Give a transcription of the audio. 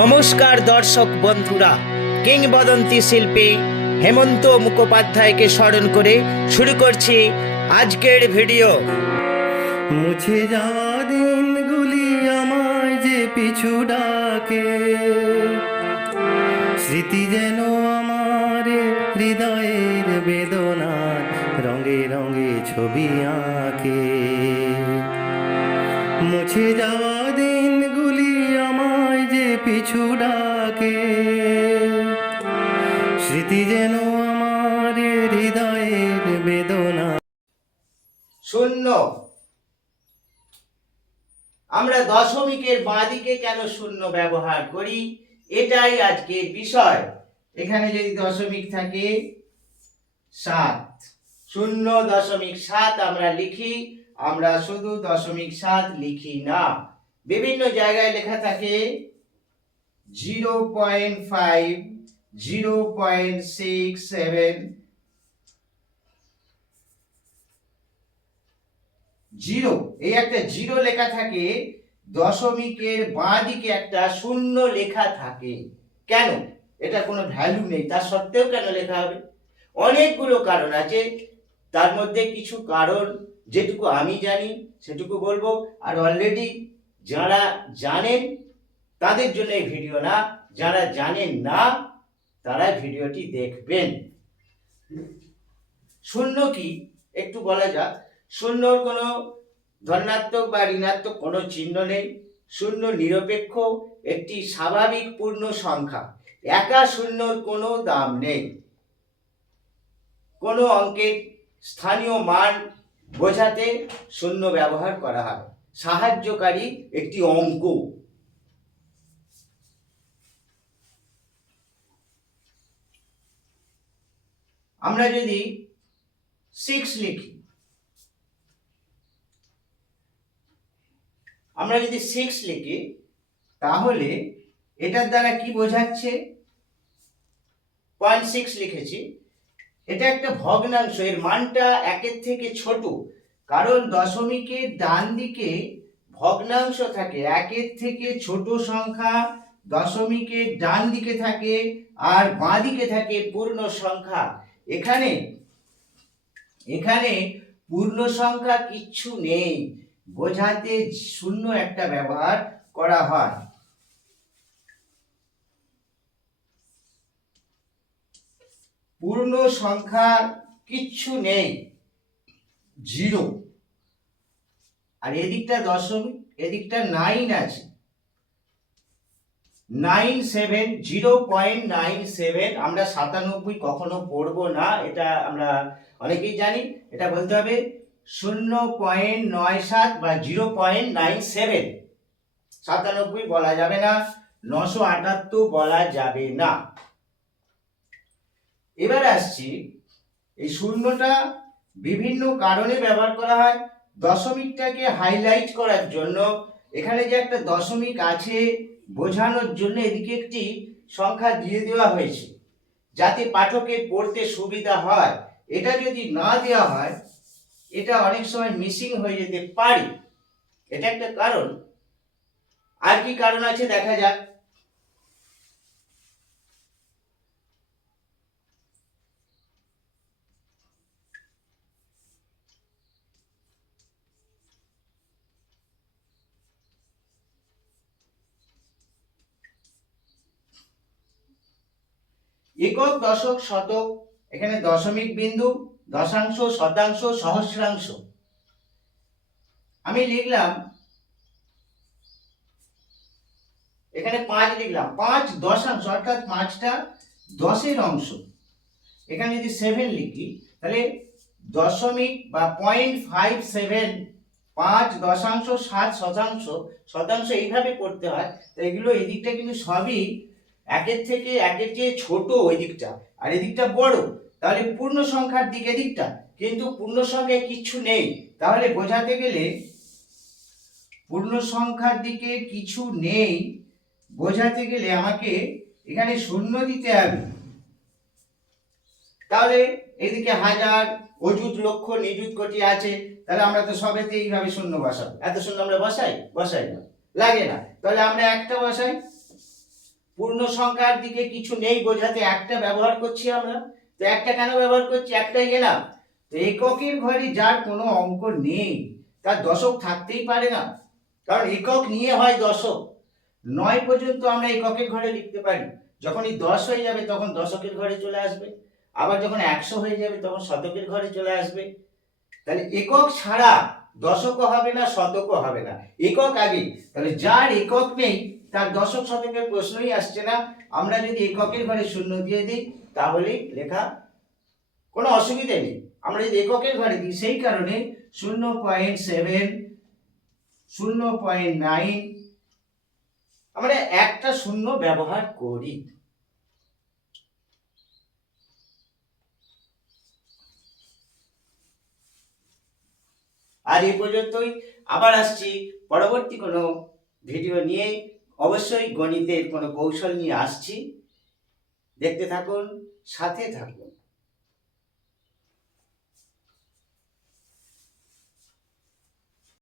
নমস্কার দর্শক বন্ধুরা, কিংবদন্তি শিল্পী হেমন্ত মুখোপাধ্যায়কে স্মরণ করে শুরু করছি আজকের ভিডিও। মুছে যাওয়া দিনগুলি আমায় যে পিছু ডাকে, স্মৃতি যেন আমার হৃদয়ের বেদনার রঙে রঙে ছবি আঁকে। মুছে যাওয়া পিছু ডাকে। স্মৃতি যেন আমার হৃদয়ের বেদনা। শূন্য। আমরা দশমিকের বাঁদিকে কেন শূন্য ব্যবহার করি? এটাই আজকের বিষয়। এখানে যদি দশমিক থাকে সাত। শূন্য দশমিক সাত আমরা লিখি, আমরা শুধু দশমিক সাত লিখি না। বিভিন্ন জায়গায় লেখা থাকে zero point five zero point six seven zero এই একটা জিরো লেখা থাকে, দশমিকের বাঁ দিকে একটা শূন্য লেখা থাকে। কেন? এটা কোনো ভ্যালু নেই, তার সত্ত্বেও কেন লেখা হবে? অনেকগুলো কারণ আছে, তার মধ্যে কিছু কারণ, যেটুকু আমি জানি, সেটুকু বলব। আর অলরেডি যারা জানেন তাদের জন্য এই ভিডিও না, যারা জানেন না, তারা ভিডিওটি দেখবেন। শূন্য কি? একটু বলা যাক। শূন্যর কোনো ধনাত্মক বা ঋণাত্মক কোনো চিহ্ন নেই। শূন্য নিরপেক্ষ, একটি স্বাভাবিক পূর্ণ সংখ্যা। একা শূন্যর কোনো দাম নেই। কোনো অঙ্কের স্থানীয় মান বোঝাতে শূন্য ব্যবহার করা হয় সাহায্যকারী একটি অঙ্ক। আমরা যদি সিক্স লিখি, আমরা যদি সিক্স লিখি, তাহলে এটার দ্বারা কি বোঝাচ্ছে? পয়েন্ট সিক্স লিখেছি। এটা একটা ভগ্নাংশ, এর মানটা একের থেকে ছোট, কারণ দশমিকের ডান দিকে ভগ্নাংশ থাকে, একের থেকে ছোট সংখ্যা দশমিকের ডান দিকে থাকে আর বাঁ দিকে থাকে পূর্ণ সংখ্যা। এখানে এখানে পূর্ণ সংখ্যা কিচ্ছু নেই। বোঝাতে শূন্য একটা ব্যবহার করা হয়। পূর্ণ সংখ্যা কিচ্ছু নেই। জিরো। আর এদিকটা দশমিক এদিকটা নাইন আছে। Nine seven zero point nine seven. আমরা সাতানব্বই কখনো পড়ব না, এটা আমরা অনেকেই জানি। এটা বলতে হবে শূন্য পয়েন্ট নয় সাত বা জিরো পয়েন্ট নাইন সেভেন। সাতানব্বই বলা যাবে না, নশো আটাত্তর বলা যাবে না। এবার আসছি, এই শূন্যটা বিভিন্ন কারণে ব্যবহার করা হয়। দশমিকটাকে হাইলাইট করার জন্য এখানে যে একটা দশমিক আছে বোঝানোর জন্য এদিকে একটি সংখ্যা দিয়ে দেওয়া হয়েছে, যাতে পাঠকের পড়তে সুবিধা হয়। এটা যদি না দেওয়া হয়, এটা অনেক সময় মিসিং হয়ে যেতে পারে। এটা একটা কারণ। আর কি কারণ আছে দেখা যাক। একক দশক শতক, এখানে দশমিক বিন্দু, দশাংশ, শতাংশ, সহস্রাংশ। আমি লিখলাম, এখানে পাঁচ লিখলাম, পাঁচ দশাংশ, অর্থাৎ পাঁচটা দশের অংশ। এখানে যদি সেভেন লিখি, তাহলে দশমিক বা পয়েন্ট ফাইভ সেভেন পাঁচ দশাংশ, সাত শতাংশ শতাংশ এইভাবে করতে হয়, তো এগুলো এদিকটা কিন্তু সবই একের থেকে একের চেয়ে ছোট ওই দিকটা, আর এদিকটা বড়, তাহলে পূর্ণ সংখ্যার দিক এদিকটা কিন্তু পূর্ণ সংখ্যায় কিচ্ছু নেই, তাহলে বোঝাতে গেলে পূর্ণ সংখ্যার দিকে কিছু নেই, বোঝাতে গেলে আমাকে এখানে শূন্য দিতে হবে। তাহলে এদিকে হাজার, অযুত, লক্ষ, নিযুত, কোটি আছে, তাহলে আমরা তো সবেতে এইভাবে শূন্য বসাবো। এত শূন্য আমরা বসাই? বসাই না। লাগে না। তাহলে আমরা একটা বসাই? পূর্ণ সংখ্যার দিকে কিছু নেই বোঝাতে একটা ব্যবহার করছি আমরা। তো একটা কেন ব্যবহার করছি? একটাই গেলাম। তো এককের ঘরে যার কোনো অঙ্ক নেই, তার দশক থাকতেই পারে না। কারণ একক নিয়ে হয় দশক। নয় পর্যন্ত আমরা এককের ঘরে লিখতে পারি। যখন এই দশ হয়ে যাবে, তখন দশকের ঘরে চলে আসবে। আবার যখন একশো হয়ে যাবে, তখন শতকের ঘরে চলে আসবে। তাহলে একক ছাড়া দশকও হবে না, শতকও হবে না। একক আগে। তাহলে যার একক নেই তার দশক শতকের প্রশ্নই আসছে না। আমরা যদি এককের ঘরে শূন্য দিয়ে দিই তাহলেই লেখা কোনো অসুবিধা নেই। আমরা যদি এককের ঘরে দিই, সেই কারণে শূন্য পয়েন্ট সেভেন, শূন্য পয়েন্ট নাইন, আমরা একটা শূন্য ব্যবহার করি। আর এই পর্যন্তই। আবার আসছি পরবর্তী কোনো ভিডিও নিয়ে। অবশ্যই গণিতের কোনো কৌশল নিয়ে আসছি। দেখতে থাকুন সাথে থাকুন।